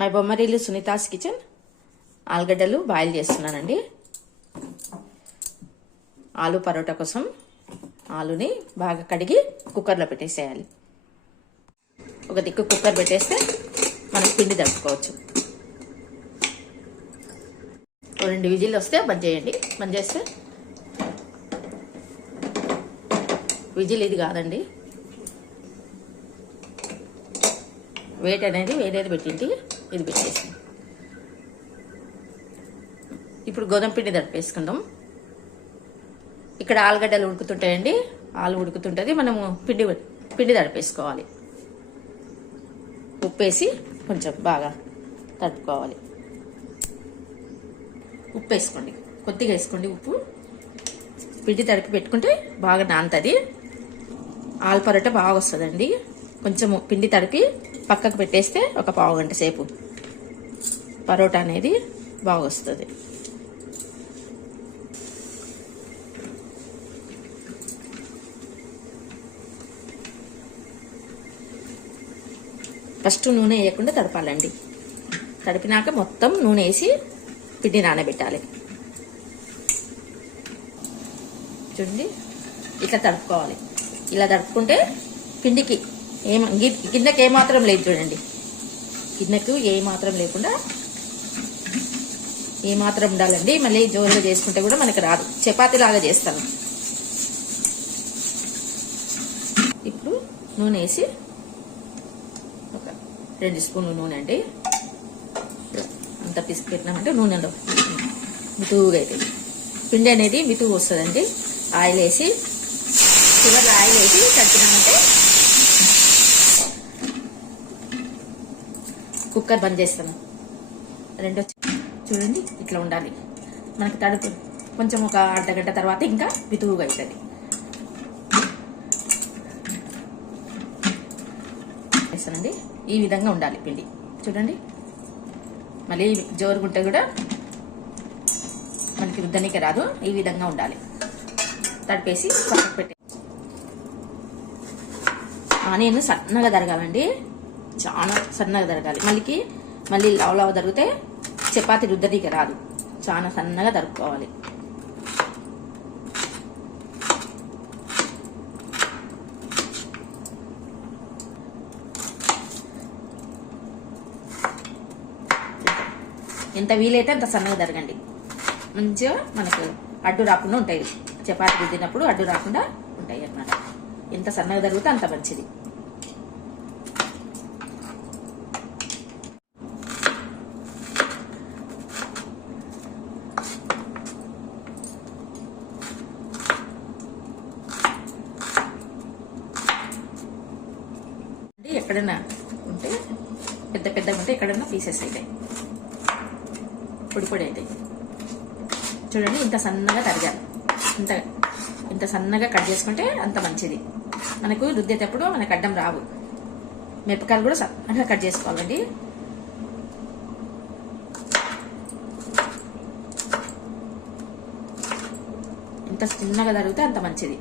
My బొమ్మరీలు Sunita's kitchen. ఆలుగడ్డలు boil చేస్తున్నానండి. ఆలు పరోటా కోసం ఆలుని బాగా కడిగి కుక్కర్లో పెట్టేసేయాలి. ఒక దిక్కు కుక్కర్ పెట్టేస్తే మనం పిండి తడుపుకోవచ్చు. రెండు విజిల్ వస్తే బంద్ చేయండి. బంద్ చేస్తే విజిల్ ఇది కాదండి. వెయిట్ అనేది వేరేది పెట్టింటి ఇది పెట్టేసి ఇప్పుడు గోధుమ పిండి దడిపేసుకుందాం ఇక్కడ ఆలుగడ్డలు ఉడుకుతుంటాయండి. ఆలు ఉడుకుతుంటుంది. మనము పిండి పిండి తడిపేసుకోవాలి. ఉప్పు వేసి కొంచెం బాగా తడుపుకోవాలి. ఉప్పు వేసుకోండి కొద్దిగా వేసుకోండి ఉప్పు. పిండి తడిపి పెట్టుకుంటే బాగా నానుతుంది. ఆలు పరోట బాగా వస్తుందండి. కొంచెం పిండి తడిపి పక్కకు పెట్టేస్తే ఒక పావు గంట సేపు పరోటా అనేది బాగా వస్తుంది. ఫస్ట్ నూనె వేయకుండా తడపాలండి. తడిపినాక మొత్తం నూనె వేసి పిండి నానబెట్టాలి. చూడండి ఇట్లా తడుపుకోవాలి. ఇలా తడుపుకుంటే పిండికి ఏం కిందకి ఏమాత్రం లేదు చూడండి. కిందకు ఏ మాత్రం లేకుండా ఏ మాత్రం ఉండాలండి. మళ్ళీ జోరుగా చేసుకుంటే కూడా మనకి రాదు. చపాతి లాగా చేస్తాను. ఇప్పుడు నూనె వేసి ఒక రెండు స్పూన్లు నూనె అండి. అంత పిసికి పెట్టినామంటే నూనెలో మితువుగా అయితే పిండి అనేది మితువు వస్తుందండి. ఆయిల్ వేసి చివరిలో ఆయిల్ వేసి కట్టినామంటే కుక్కర్ బంద్ చేస్తాను రెండో చూడండి ఇట్లా ఉండాలి. మనకి తడుపు కొంచెం ఒక అర్ధ గంట తర్వాత ఇంకా వితువుగా అవుతుంది వేస్తానండి ఈ విధంగా ఉండాలి పిండి. చూడండి. మళ్ళీ జోరుగుంటే కూడా మనకి రుద్దనికి రాదు. ఈ విధంగా ఉండాలి. తడిపేసి పక్కకు పెట్టే ఆనియన్ సన్నగా తరగాలండి. చాలా సన్నగా తరగాలి. మళ్ళీ మళ్ళీ లవ లవ్ తరిగితే చపాతి రుద్దరికి రాదు. చాలా సన్నగా తరుక్కోవాలి. ఎంత వీలైతే అంత సన్నగా తరగండి. మంచిగా మనకు అడ్డు రాకుండా ఉంటాయి. చపాతి రుద్దినప్పుడు అడ్డు రాకుండా ఉంటాయి అన్నమాట. ఎంత సన్నగా తరిగితే అంత మంచిది అంటే ఎక్కడైనా ఉంటే పెద్ద పెద్దగా ఉంటే ఎక్కడైనా పీసెస్ అవుతాయి పొడి పొడి అవుతాయి చూడండి ఇంత సన్నగా తరగాలి ఇంత ఇంత సన్నగా కట్ చేసుకుంటే అంత మంచిది. మనకు రుద్దేటప్పుడు మనకు అడ్డం రావు. మిరపకాయలు కూడా సన్నగా కట్ చేసుకోవాలండి. ఎంత చిన్నగా తరిగితే అంత మంచిది.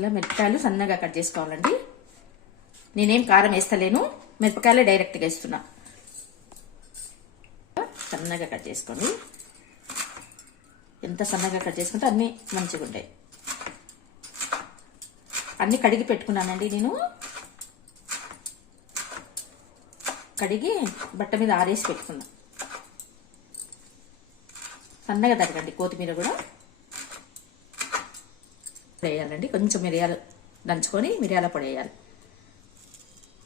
ఇలా మిరపకాయలు సన్నగా కట్ చేసుకోవాలండి. నేనేం కారం వేస్తలేను మిరపకాయలే డైరెక్ట్గా వేస్తున్నా. సన్నగా కట్ చేసుకోండి. ఎంత సన్నగా కట్ చేసుకుంటే అన్నీ మంచిగా ఉంటాయి. అన్నీ కడిగి పెట్టుకున్నానండి నేను. కడిగి బట్ట మీద ఆరేసి పెట్టుకున్నా. సన్నగా తగ్గండి కొత్తిమీర కూడా. వేయాలండి. కొంచెం మిరియాలు దంచుకొని మిరియాల పొడి వేయాలి.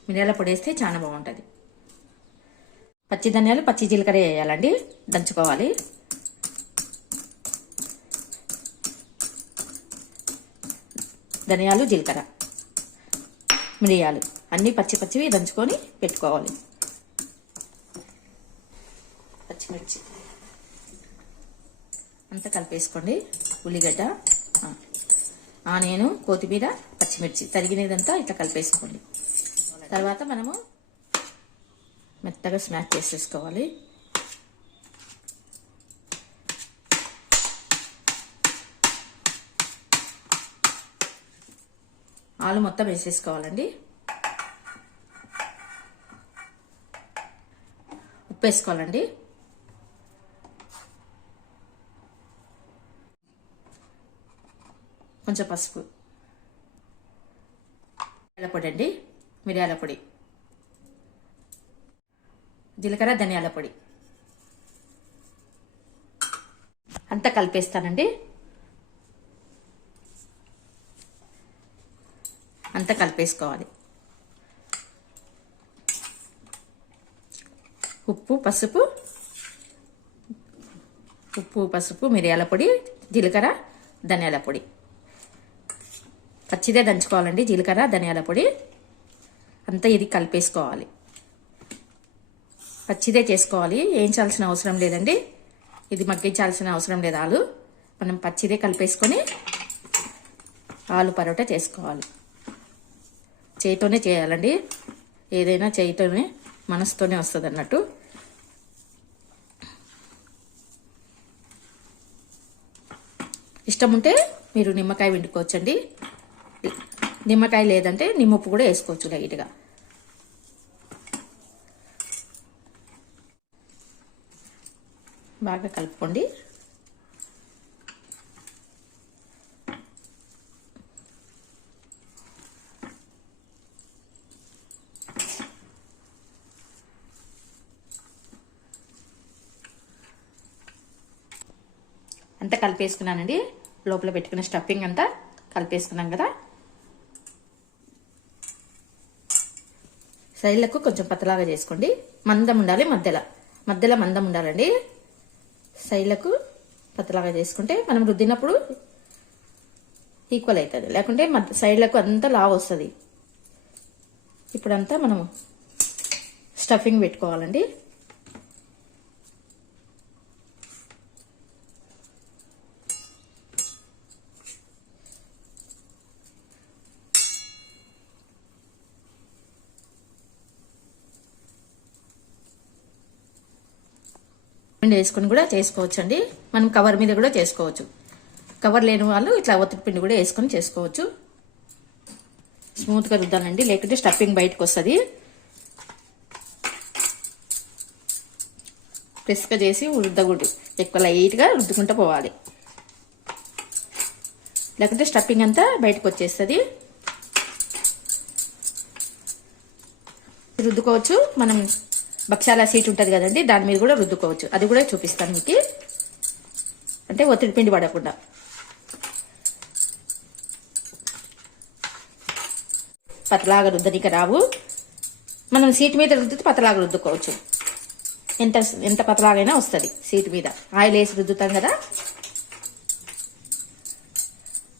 మిరియాల పొడి వేస్తే చాలా బాగుంటుంది. పచ్చి ధనియాలు పచ్చి జీలకర్ర వేయాలండి. దంచుకోవాలి. ధనియాలు జీలకర్ర మిరియాలు అన్నీ పచ్చి పచ్చివి దంచుకొని పెట్టుకోవాలి. పచ్చిమిర్చి అంతా కలిపేసుకోండి. ఉల్లిగడ్డ నేను కొత్తిమీర పచ్చిమిర్చి తరిగినదంతా ఇట్లా కలిపేసుకోండి. తర్వాత మనము మెత్తగా స్మాష్ చేసేసుకోవాలి. ఆలు మొత్తం వేసేసుకోవాలండి. ఉప్పు వేసుకోవాలండి. కొంచెం పసుపు. మిరియాల పొడి అండి. మిరియాల పొడి. జీలకర్ర ధనియాల పొడి. అంతా కలిపేస్తానండి. అంతా కలిపేసుకోవాలి. ఉప్పు పసుపు. ఉప్పు పసుపు మిరియాల పొడి జీలకర్ర ధనియాల పొడి. పచ్చిదే దంచుకోవాలండి జీలకర్ర ధనియాల పొడి. అంతా ఇది కలిపేసుకోవాలి. పచ్చిదే చేసుకోవాలి. వేయించాల్సిన అవసరం లేదండి. ఇది మగ్గించాల్సిన అవసరం లేదు ఆలు. మనం పచ్చిదే కలిపేసుకొని ఆలు పరోటా చేసుకోవాలి. చేయితోనే చేయాలండి. ఏదైనా చేయితోనే మనసుతోనే వస్తుంది అన్నట్టు ఇష్టం ఉంటే మీరు నిమ్మకాయ వండుకోవచ్చండి నిమ్మకాయ లేదంటే నిమ్మప్పు కూడా వేసుకోవచ్చు లైట్గా. బాగా కలుపుకోండి. అంతా కలిపేసుకున్నానండి. లోపల పెట్టుకున్న స్టఫింగ్ అంతా కలిపేసుకున్నాం కదా. సైడ్లకు కొంచెం పతలాగా చేసుకోండి. మందం ఉండాలి మధ్యలో. మధ్యలో మందం ఉండాలండి. సైడ్లకు పతలాగా చేసుకుంటే మనం రుద్దినప్పుడు ఈక్వల్ అవుతుంది. లేకుంటే మధ్య సైడ్లకు అంతా లావ్ వస్తుంది. ఇప్పుడంతా మనము స్టఫింగ్ పెట్టుకోవాలండి. పిండి వేసుకొని కూడా చేసుకోవచ్చు అండి మనం కవర్ మీద కూడా చేసుకోవచ్చు. కవర్ లేని వాళ్ళు ఇట్లా ఒత్తిడి పిండి కూడా వేసుకొని చేసుకోవచ్చు. స్మూత్గా రుద్దానండి లేకుంటే స్టఫింగ్ బయటకు వస్తుంది. ప్రెస్గా చేసి రుద్దకూడదు. ఎక్కువ లైట్గా రుద్దుకుంటూ పోవాలి. లేకుంటే స్టఫింగ్ అంతా బయటకు వచ్చేస్తుంది. రుద్దుకోవచ్చు. మనం భక్షాల సీట్ ఉంటుంది కదండి దాని మీద కూడా రుద్దుకోవచ్చు. అది కూడా చూపిస్తాను మీకు. అంటే ఒత్తిడి పిండి పడకుండా. పతలాగా రుద్దనిక రావు. మనం సీట్ మీద రుద్దితే పతలాగా రుద్దుకోవచ్చు. ఎంత ఎంత పతలాగైనా వస్తుంది సీట్ మీద. ఆయిల్ వేసి రుద్దుతాం కదా.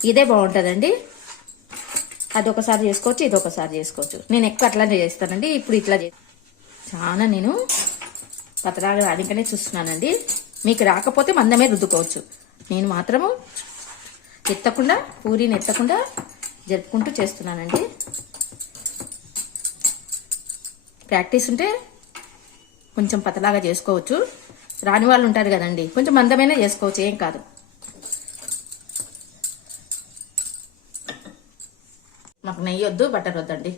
ఇదే బాగుంటుందండి. అది ఒకసారి చేసుకోవచ్చు ఇది ఒకసారి చేసుకోవచ్చు. నేను ఎక్కువ అట్లానే చేస్తానండి ఇప్పుడు ఇట్లా చేస్తాను చాలా నేను పతలాగా రానికనే చూస్తున్నానండి. మీకు రాకపోతే మందమే రుద్దుకోవచ్చు. నేను మాత్రము ఎత్తకుండా పూరీని ఎత్తకుండా జరుపుకుంటూ చేస్తున్నానండి. ప్రాక్టీస్ ఉంటే కొంచెం పతలాగా చేసుకోవచ్చు. రాని వాళ్ళు ఉంటారు కదండి. కొంచెం మందమైనా చేసుకోవచ్చు ఏం కాదు. మాకు నెయ్యి వద్దు బటర్ వద్దండి.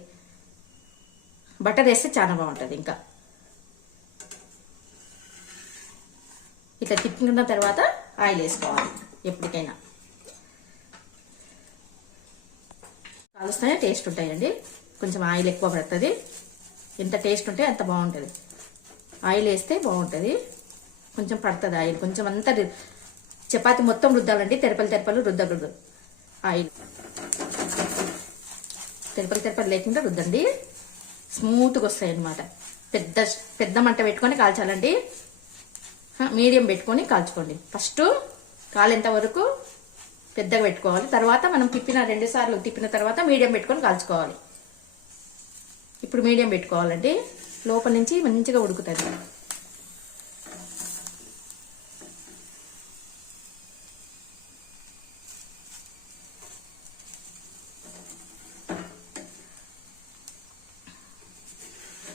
బట్టర్ వేస్తే చాలా బాగుంటుంది ఇంకా. ఇట్లా తిప్పుకున్న తర్వాత ఆయిల్ వేసుకోవాలి ఎప్పటికైనా. కాలుస్తూనే టేస్ట్ ఉంటాయండి. కొంచెం ఆయిల్ ఎక్కువ పడుతుంది. ఎంత టేస్ట్ ఉంటే అంత బాగుంటుంది. ఆయిల్ వేస్తే బాగుంటుంది. కొంచెం పడుతుంది ఆయిల్. కొంచెం అంతా చపాతి మొత్తం రుద్దాలండి. తెరపలు తెరపలు రుద్దకూడదు. ఆయిల్. తెరపలు తెరపలు లేకుండా రుద్దండి. స్మూత్గా వస్తాయి అన్నమాట. పెద్ద పెద్ద మంట పెట్టుకొని కాల్చాలండి. మీడియం పెట్టుకొని కాల్చుకోండి. ఫస్ట్ కాలేంత వరకు పెద్దగా పెట్టుకోవాలి. తర్వాత మనం తిప్పిన రెండు సార్లు తిప్పిన తర్వాత మీడియం పెట్టుకొని కాల్చుకోవాలి. ఇప్పుడు మీడియం పెట్టుకోవాలండి. లోపల నుంచి మంచిగా ఉడుకుతుంది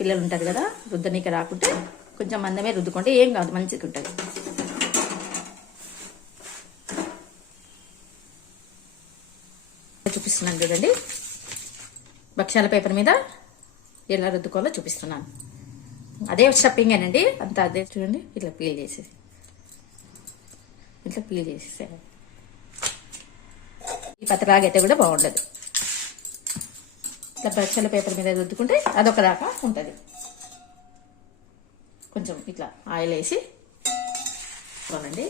పిల్లలు ఉంటారు కదా రుద్దనీక రాకుంటే కొంచెం మందమే రుద్దుకుంటే ఏం కాదు మంచిగా ఉంటుంది చూపిస్తున్నాను చూడండి. భక్ష్యాల పేపర్ మీద ఎలా రుద్దుకోవాలో చూపిస్తున్నాను. అదే స్టఫింగ్ అండి అంత అదే చూడండి ఇట్లా పీల్ చేసి ఇట్లా పీల్ చేసేసాను ఈ పత్రాగైతే కూడా బాగుండదు. ఇట్లా పచ్చల పేపర్ మీద రుద్దుకుంటే అదొక దాకా ఉంటుంది. కొంచెం ఇట్లా ఆయిల్ వేసి అవునండి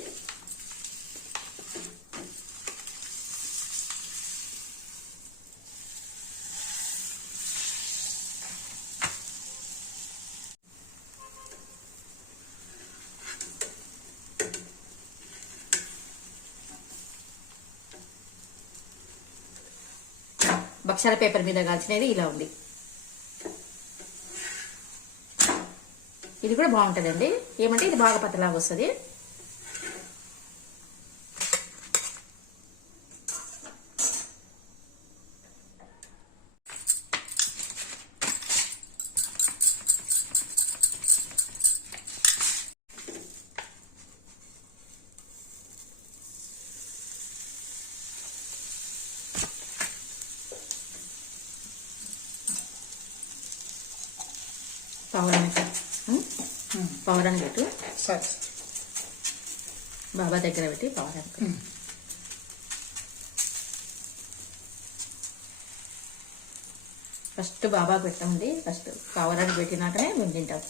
అక్షర పేపర్ మీద కాల్చినది ఇలా ఉంది. ఇది కూడా బాగుంటుందండి. ఏమంటే ఇది బాగా పతలాగా వస్తుంది. పవరానికి ఉం? పవరానికి పెట్టు సరే. బాబా దగ్గర పెట్టి పవరానికి పెట్టు. ఫస్ట్ బాబా పెట్టండి ఫస్ట్ పవరానికి పెట్టినాకనే మేము తింటాం.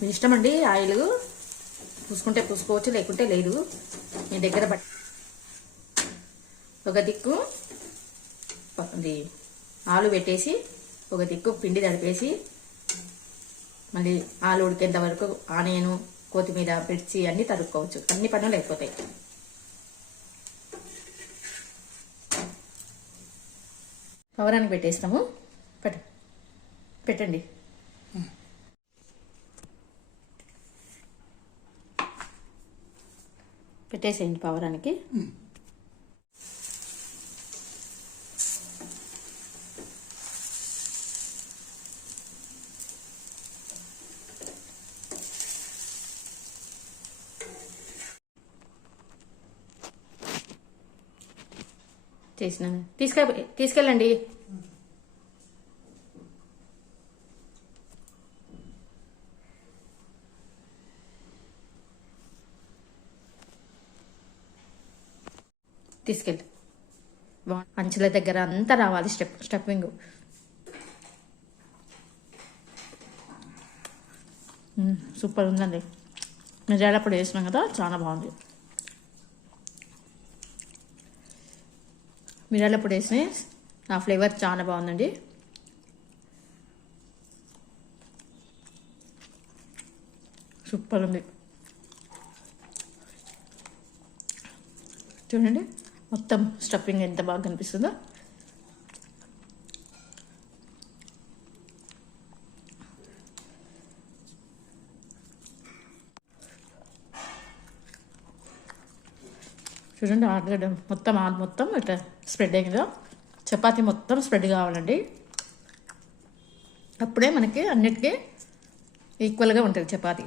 మీ ఇష్టం అండి ఆయిల్? పూసుకుంటే పూసుకోవచ్చు లేకుంటే లేదు. మీ దగ్గర బట్ ఒక దిక్కు ఇది ఆలు పెట్టేసి ఒక దిక్కు పిండి తడిపేసి మళ్ళీ ఆలు ఉడికేంత వరకు ఆనియను కొత్తిమీర మిర్చి అన్నీ తరుక్కోవచ్చు అన్ని పనులు అయిపోతాయి. పవరానికి పెట్టేస్తాము. పెట్ట పెట్టండి. పెట్టేసేయండి పవరానికి చేసినాను. తీసుకె తీసుకెళ్ళండి. తీసుకెళ్ళి. బాగుంది అంచుల దగ్గర అంతా రావాలి స్టెప్ స్టెప్పింగ్. సూపర్ ఉందండి. మిరియాల పొడి వేసినాం కదా చాలా బాగుంది. మిరియాల పొడి నా ఫ్లేవర్ చాలా బాగుందండి. సూపర్ ఉంది. చూడండి. మొత్తం స్టఫింగ్ ఎంత బాగా కనిపిస్తుందో. చూడండి ఆలుగడ్డ మొత్తం ఆలు మొత్తం ఇట్లా స్ప్రెడ్ అయిందో చపాతి మొత్తం స్ప్రెడ్ కావాలండి. అప్పుడే మనకి అన్నిటికీ ఈక్వల్గా ఉంటుంది చపాతీ.